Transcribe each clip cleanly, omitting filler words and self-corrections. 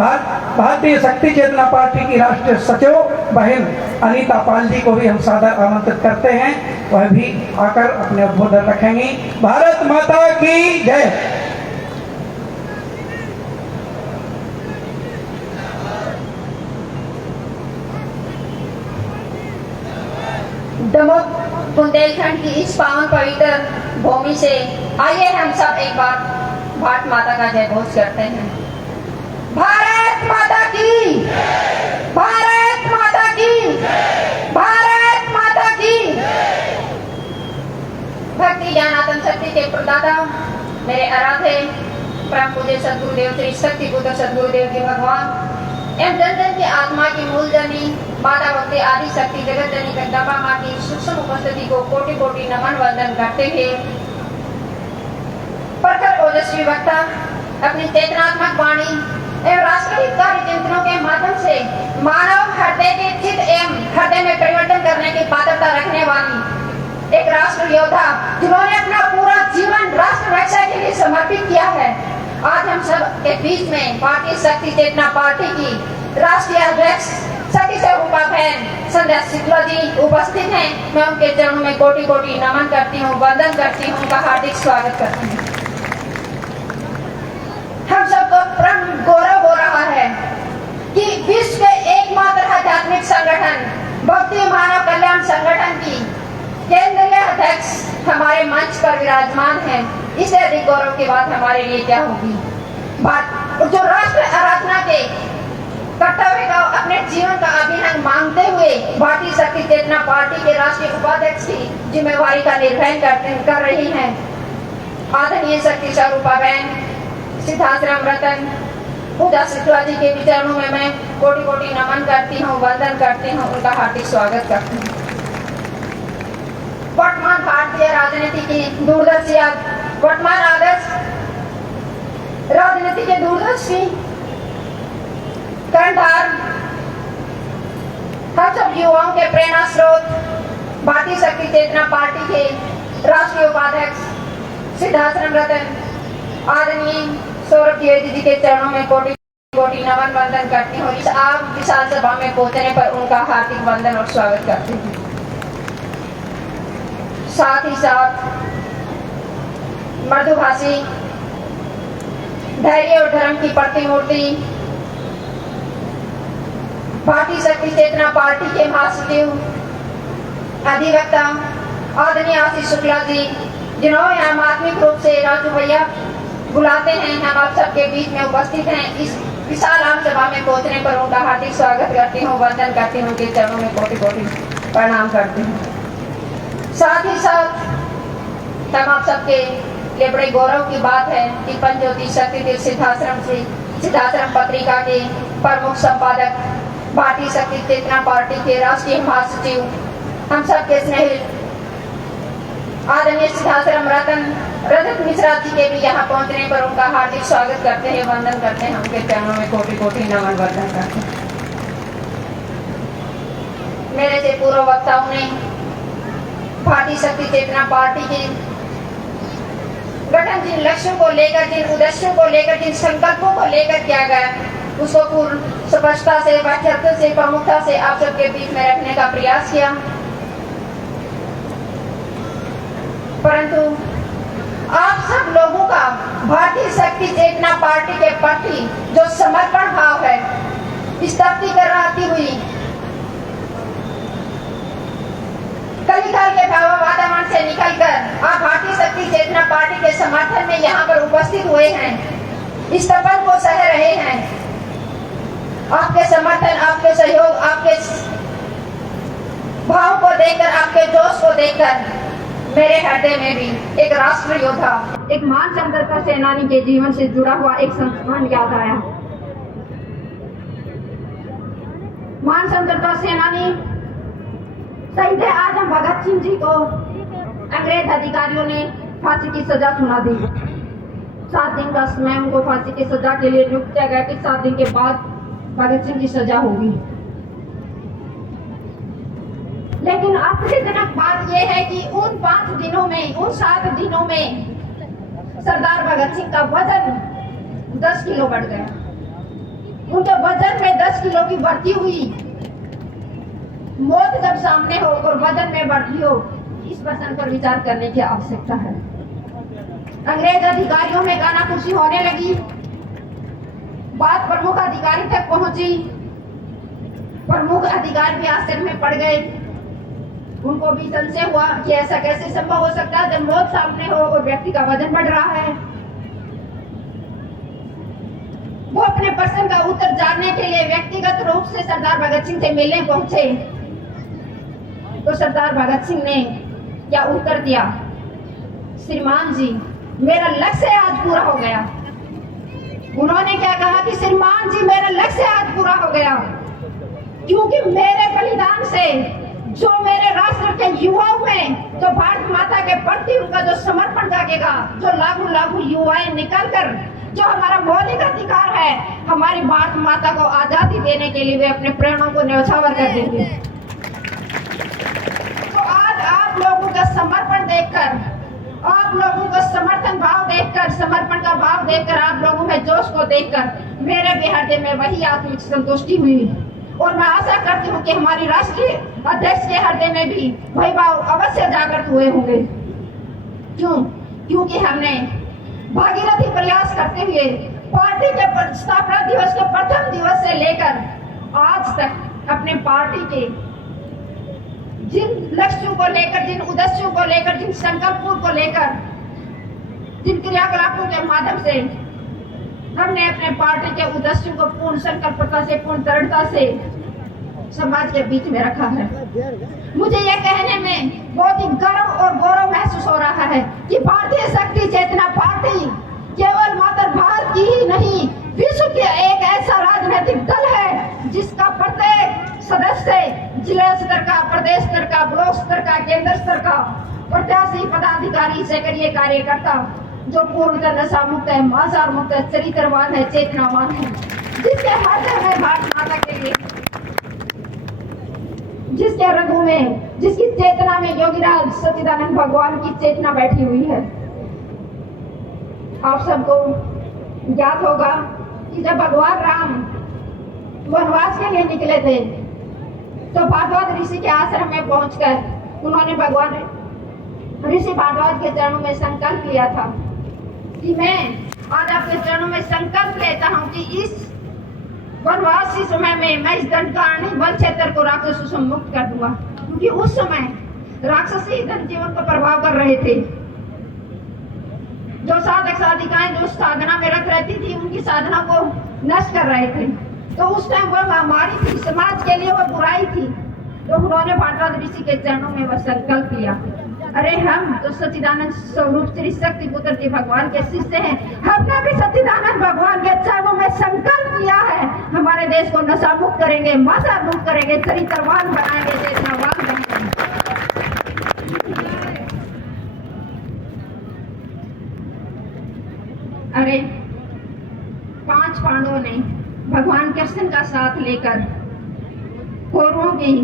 भारतीय शक्ति चेतना पार्टी की राष्ट्रीय सचिव बहन अनीता पाल जी को भी हम सादर आमंत्रित करते हैं, वह भी आकर अपने उद्बोधन रखेंगी। भारत माता की जय। दमोह बुंदेलखंड की इस पावन पवित्र भूमि से आइए हम सब एक बार भारत माता का जय घोष करते हैं। भारत माता की, भारत माता की, भारत माता की। भक्ति ज्ञान आत्म शक्ति के प्रदाता मेरे आराध्य परम पूज्य सदगुरुदेव श्री शक्ति पुत्र सदगुरुदेव जी भगवान एवं जन जन की आत्मा की मूल जनी माता भक्ति आदि शक्ति जगत जनी जगदम्बा माँ की सूक्ष्म उपस्थिति को कोटि कोटि नमन वंदन करते हुए प्रखर ओजस्वी वक्ता अपनी चेतनात्मक वाणी एवं राष्ट्र हितकारी चिंतनों के माध्यम से मानव हृदय के चित्त एवं हृदय में परिवर्तन करने की पात्रता रखने वाली एक राष्ट्र योद्धा जिन्होंने अपना पूरा जीवन राष्ट्र रक्षा के लिए समर्पित किया है, आज हम सब के बीच में भारतीय शक्ति चेतना पार्टी की राष्ट्रीय अध्यक्ष शक्ति स्वरूपा बहन संध्या शुक्ला जी उपस्थित हैं। मैं उनके चरणों में कोटि कोटि नमन करती हूँ, वंदन करती हूँ, उनका हार्दिक स्वागत करती हूँ। हम सबको परम गौरव हो रहा है कि विश्व के एकमात्र आध्यात्मिक संगठन भक्ति मानव कल्याण संगठन की केंद्रीय अध्यक्ष हमारे मंच पर विराजमान है। इससे अधिक गौरव की बात हमारे लिए क्या होगी। जो राष्ट्र आराधना के कर्तव्य का अपने जीवन का अभिनव मांगते हुए भारतीय शक्ति चेतना पार्टी के राष्ट्रीय उपाध्यक्ष की जिम्मेवारी का निर्वहन कर रही हैं आदरणीय शक्ति स्वरूपा बहन सिद्धाश्रम रतन पूजा शुक्ला जी के चरणों में मैं कोटि कोटि नमन करती हूँ, वंदन करती हूँ, उनका हार्दिक स्वागत करती हूँ। वर्तमान भारतीय राजनीति की दूरदर्शी वर्तमान आदर्श राजनीति के दूरदर्शी कर्णधार हम सब युवाओं के प्रेरणा स्रोत भारतीय शक्ति चेतना पार्टी के राष्ट्रीय उपाध्यक्ष सिद्धाश्रम रतन आदरणीय सौरभ द्विवेदी जी के चरणों में कोटि कोटि नमन वंदन करती हूँ। इस आप विशाल सभा में पहुंचने पर उनका हार्दिक वंदन और स्वागत करती हूँ। साथ ही साथ मृदुभाषी धैर्य और धर्म की प्रतिमूर्ति भारतीय शक्ति चेतना पार्टी के महासचिव अधिवक्ता आदरणीय आशीष शुक्ला जी, जिन्होंने हम आत्मिक रूप से राजू भैया बुलाते हैं, हम आप सबके बीच में उपस्थित हैं। इस विशाल आम सभा में पहुंचने पर उनका हार्दिक स्वागत करती हूँ, वंदन करती हूँ, उनके चरणों में कोटि कोटि प्रणाम करती हूँ। साथ ही साथ हम आप सबके लिए बड़े गौरव की बात है कि पंचज्योति शक्ति तीर्थ सिद्धाश्रम से सिद्धाश्रम पत्रिका के प्रमुख संपादक भारतीय शक्ति चेतना पार्टी के राष्ट्रीय महासचिव हम सबके स्नेहित आदरणीय सिद्धाश्रम रजत मिश्रा जी के भी यहाँ पहुँचने पर उनका हार्दिक स्वागत करते हैं, वंदन करते हैं, उनके चरणों में कोटि कोटि नमन वंदन करते हैं। मेरे से पूर्व वक्ताओं ने भारतीय शक्ति चेतना पार्टी के गठन जिन लक्ष्यों को लेकर, जिन उद्देश्यों को लेकर, जिन संकल्पों को लेकर किया गया, उसको पूर्ण स्पष्टता से, वाक्यता से, प्रमुखता से आप सबके बीच में रखने का प्रयास किया। परंतु आप सब लोगों का भारतीय शक्ति चेतना पार्टी के प्रति जो समर्पण भाव है, इस तप्ती कर रहती हुई कलिकाल के वातावरण से निकलकर आप भारतीय शक्ति चेतना पार्टी के समर्थन में यहाँ पर उपस्थित हुए हैं, इस तपन को सह रहे हैं। आपके समर्थन, आपके सहयोग, आपके भाव को देखकर, आपके जोश को देखकर मेरे हृदय में भी एक राष्ट्र योद्धा, एक महान स्वतंत्रता सेनानी के जीवन से जुड़ा हुआ एक संस्मरण याद आया। महान स्वतंत्रता सेनानी शहीद आजम भगत सिंह जी को अंग्रेज अधिकारियों ने फांसी की सजा सुना दी। 7 दिन का समय उनको फांसी की सजा के लिए नियुक्त किया गया कि 7 दिन के बाद भगत सिंह की सजा होगी। लेकिन आश्चर्यजनक बात यह है कि उन 5 दिनों में, उन 7 दिनों में सरदार भगत सिंह का वजन 10 किलो बढ़ गया। उनके वजन में 10 किलो की वृद्धि हुई। मौत जब सामने हो और वजन में वृद्धि हो, इस प्रश्न पर विचार करने की आवश्यकता है। अंग्रेज अधिकारियों में कानाफूसी होने लगी। बात प्रमुख अधिकारी तक पहुंची। प्रमुख अधिकारी भी आश्चर्य में पड़ गए। उनको भी संशय हुआ कि ऐसा कैसे संभव हो सकता है जब मौत सामने हो और व्यक्ति का वजन बढ़ रहा है। वो अपने प्रश्न का उत्तर जानने के लिए व्यक्तिगत रूप से सरदार भगत सिंह से मिलने पहुंचे। तो सरदार भगत सिंह ने क्या उत्तर दिया? श्रीमान जी, मेरा लक्ष्य आज पूरा हो गया। उन्होंने क्या कहा कि श्रीमान जी, मेरा लक्ष्य आज पूरा हो गया, क्योंकि मेरे बलिदान से जो मेरे राष्ट्र के युवाओं में जो भारत माता के प्रति उनका जो समर्पण जागेगा, जो लाखों युवाएं निकलकर जो हमारा मौलिक अधिकार है, हमारी भारत माता को आजादी देने के लिए वे अपने प्राणों को न्यौछावर कर देंगे। तो आज आप लोगों का समर्पण देखकर, आप लोगों का समर्थन भाव देखकर, समर्पण का भाव देखकर, आप लोगों में जोश को देखकर मेरे भी हृदय में वही आत्मिक संतुष्टि हुई। और मैं आशा करती हूँ कि हमारी राष्ट्रीय अध्यक्ष के हृदय में भी वही भाव अवश्य जागृत हुए होंगे। क्योंकि हमने भागीरथी प्रयास करते हुए पार्टी के स्थापना दिवस के प्रथम दिवस से लेकर आज तक अपने पार्टी के जिन लक्ष्यों को लेकर, जिन उद्देश्यों को लेकर, जिन संकल्पों को लेकर, जिन क्रियाकलापों के माध्यम से हमने अपने पार्टी के उद्देश्यों को पूर्ण संकल्पता से, पूर्ण दृढ़ता से समाज के बीच में रखा है। मुझे यह कहने में बहुत ही गर्व और गौरव महसूस हो रहा है कि भारतीय शक्ति चेतना पार्टी केवल मात्र भारत की ही नहीं, विश्व के एक ऐसा राजनीतिक दल है जिसका प्रत्येक सदस्य जिला स्तर का, प्रदेश स्तर का, ब्लॉक स्तर का, केंद्र स्तर का प्रत्याशी, पदाधिकारी, सक्रिय कार्यकर्ता जो पूर्णतः नशा मुक्त है, मांसाहार मुक्त है, चरित्रवान है, चेतनावान है, जिसके हृदय में भारत माता के लिए, जिसके रगों में, जिसकी चेतना में योगीराज सच्चिदानंद भगवान की चेतना बैठी हुई है। आप सबको ज्ञात होगा कि जब भगवान राम वनवास के लिए निकले थे तो भारद्वाज ऋषि के आश्रम में पहुंचकर उन्होंने भगवान ऋषि भारद्वाज के चरणों में संकल्प लिया था कि मैं आज आपके चरणों में संकल्प लेता हूं कि इस वनवासी समय में मैं इस दंडकारणी वन क्षेत्र को राक्षसों से मुक्त कर दूंगा, क्योंकि उस समय राक्षसी धन जीवन को प्रभाव कर रहे थे। जो साधक साधिकाएं जो साधना में रत रहती थी, उनकी साधना को नष्ट कर रहे थे। तो उस टाइम वह महामारी थी, समाज के लिए वह बुराई थी। तो उन्होंने भारद्वाज ऋषि के चरणों में वह संकल्प लिया, अरे हम तो सच्चिदानंद स्वरूप श्री शक्ति पुत्र जी भगवान के शिष्य हैं, हमने भी सच्चिदानंद भगवान के चरणों में संकल्प लिया है, हमारे देश को नशा मुक्त करेंगे, मांसाहार मुक्त करेंगे, चरित्रवान बनाएंगे, चेतनावान बनाएंगे। अरे 5 पांडवों ने भगवान कृष्ण का साथ लेकर कौरवों की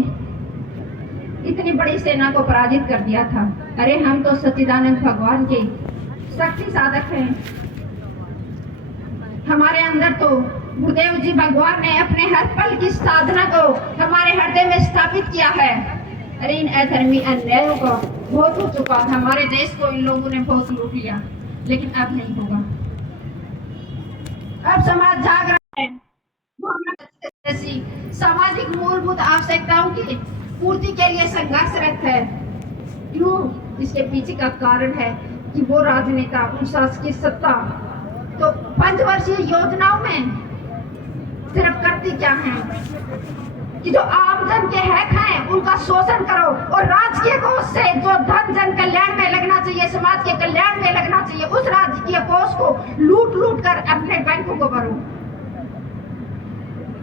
इतनी बड़ी सेना को पराजित कर दिया था। अरे हम तो सच्चिदानंद भगवान के शक्ति साधक हैं। हमारे अंदर तो गुरुदेव जी भगवान ने अपने हर पल की साधना को हमारे हृदय में स्थापित किया है। अरे इन अधर्मी अन्यायों को बहुत हो चुका, हमारे देश को इन लोगों ने बहुत लूट लिया, लेकिन अब नहीं होगा। अब समाज जाग रहा है, जैसी सामाजिक मूलभूत आवश्यकताओं की पूर्ति के लिए संघर्षरत है। क्यों? इसके पीछे का कारण है कि वो राजनेता, उन शासकीय सत्ता तो पंचवर्षीय योजनाओं में सिर्फ करती क्या है कि जो आमजन के हक हैं उनका शोषण करो, और राजकीय कोष से जो धन जन कल्याण में लगना चाहिए, समाज के कल्याण में लगना चाहिए, उस राजकीय कोष को लूट कर अपने बैंकों को भरो।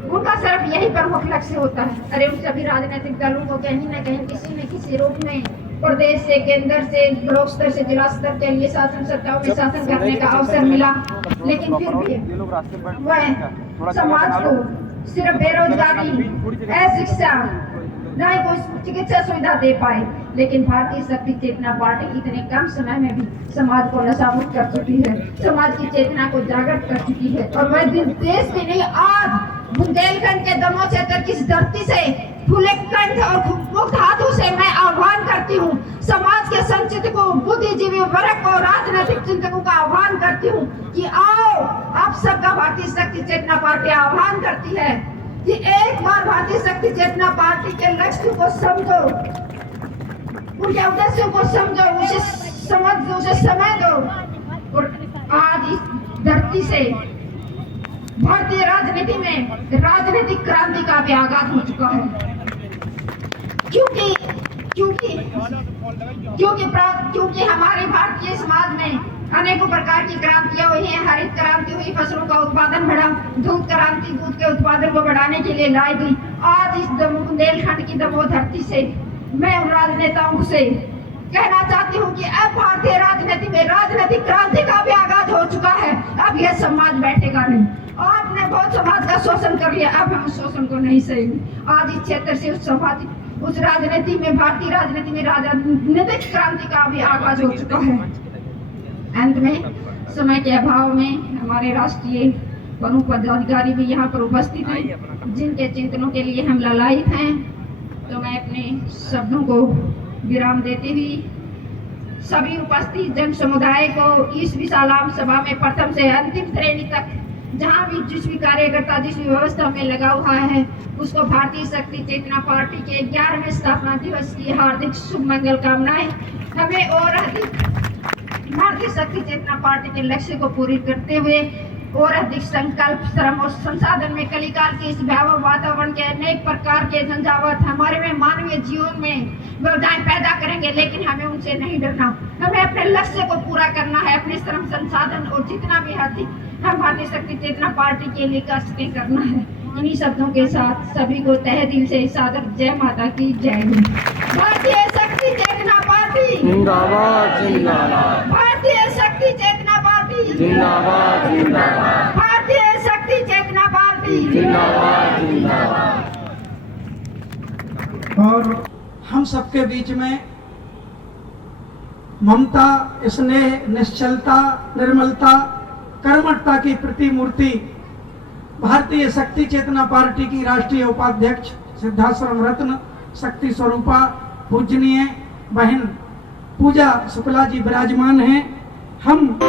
उनका सिर्फ यही प्रमुख लक्ष्य होता है। अरे उन सभी राजनीतिक दलों को कहीं न कहीं किसी न किसी रूप में प्रदेश से, केंद्र से, ब्लॉक स्तर से, जिला स्तर के लिए शासन सत्ताओं में शासन करने का अवसर मिला, लेकिन फिर भी वह समाज को सिर्फ बेरोजगारी, अशिक्षा न ही कोई चिकित्सा सुविधा दे पाए। लेकिन भारतीय शक्ति चेतना पार्टी इतने कम समय में भी समाज को नशा मुक्त कर चुकी है, समाज की चेतना को जागृत कर चुकी है। और मैं देश की नहीं, आज बुंदेलखंड के दमोह क्षेत्र की इस धरती से खुले कंठ और मुक्त हाथों से मैं आह्वान करती हूँ, समाज के संचितकों, बुद्धिजीवी वर्ग को, राजनीतिक चिंतकों का आह्वान करती हूँ कि आओ, आप सबका भारतीय शक्ति चेतना पार्टी आह्वान करती है कि एक बार भारतीय शक्ति चेतना पार्टी के लक्ष्य को समझो, उनके उद्देश्यों को समझो, उसे समझ दो, उसे समय दो। और आज इस धरती से भारतीय राजनीति में राजनीतिक क्रांति का भी आगाज हो चुका है। क्योंकि हमारे भारतीय समाज में अनेकों प्रकार की क्रांतियां हुई हैं। हरित क्रांति हुई, फसलों का उत्पादन बढ़ा, दूध क्रांति दूध के उत्पादन को बढ़ाने के लिए लाई गई। आज इस बुंदेलखंड की दमोह धरती से मैं उन राजनेताओं से कहना चाहती हूँ कि अब भारतीय राजनीति में राजनीतिक क्रांति का भी आगाज हो चुका है। अब यह समाज बैठेगा नहीं। आपने बहुत समाज का शोषण कर लिया, अब हम उस शोषण को नहीं सहेंगे। आज इस क्षेत्र से उस राजनीति में, भारतीय राजनीति में राजनीतिक क्रांति का भी आगाज हो चुका है। अंत में समय के अभाव में हमारे राष्ट्रीय प्रमुख पदाधिकारी भी यहाँ पर उपस्थित हैं, जिनके चिंतनों के लिए हम ललायित हैं। तो मैं अपने शब्दों को विराम देते हुए सभी उपस्थित जन समुदाय को इस विशालाम सभा में प्रथम से अंतिम श्रेणी तक जहाँ भी जिस भी कार्यकर्ता जिस भी व्यवस्था में लगा हुआ है, उसको भारतीय शक्ति चेतना पार्टी के 11वें स्थापना दिवस की हार्दिक शुभ मंगल कामनाएं। हमें और अधिक भारतीय शक्ति चेतना पार्टी के लक्ष्य को पूरी करते हुए और अधिक संकल्प, श्रम और संसाधन में कलिकाल के इस भयावह वातावरण के अनेक प्रकार के झंझावात हमारे में मानवीय जीवन में व्यवधान पैदा करेंगे, लेकिन हमें उनसे नहीं डरना। हमें अपने लक्ष्य को पूरा करना है, अपने श्रम, संसाधन और जितना भी है हम भारतीय शक्ति चेतना पार्टी के लिए कर सके करना है। इन्हीं शब्दों के साथ सभी को तहे दिल से सादर जय माता की जय हो। भारतीय शक्ति चेतना पार्टी जिंदाबाद जिंदाबाद, भारतीय शक्ति चेतना पार्टी जिंदाबाद जिंदाबाद, भारतीय शक्ति चेतना पार्टी जिंदाबाद जिंदाबाद। और हम सबके बीच में ममता, स्नेह, निश्चलता, निर्मलता, कर्मठता की प्रतिमूर्ति भारतीय शक्ति चेतना पार्टी की राष्ट्रीय उपाध्यक्ष सिद्धाश्रम रत्न शक्ति स्वरूपा पूजनीय बहन पूजा शुक्ला जी विराजमान हैं। हम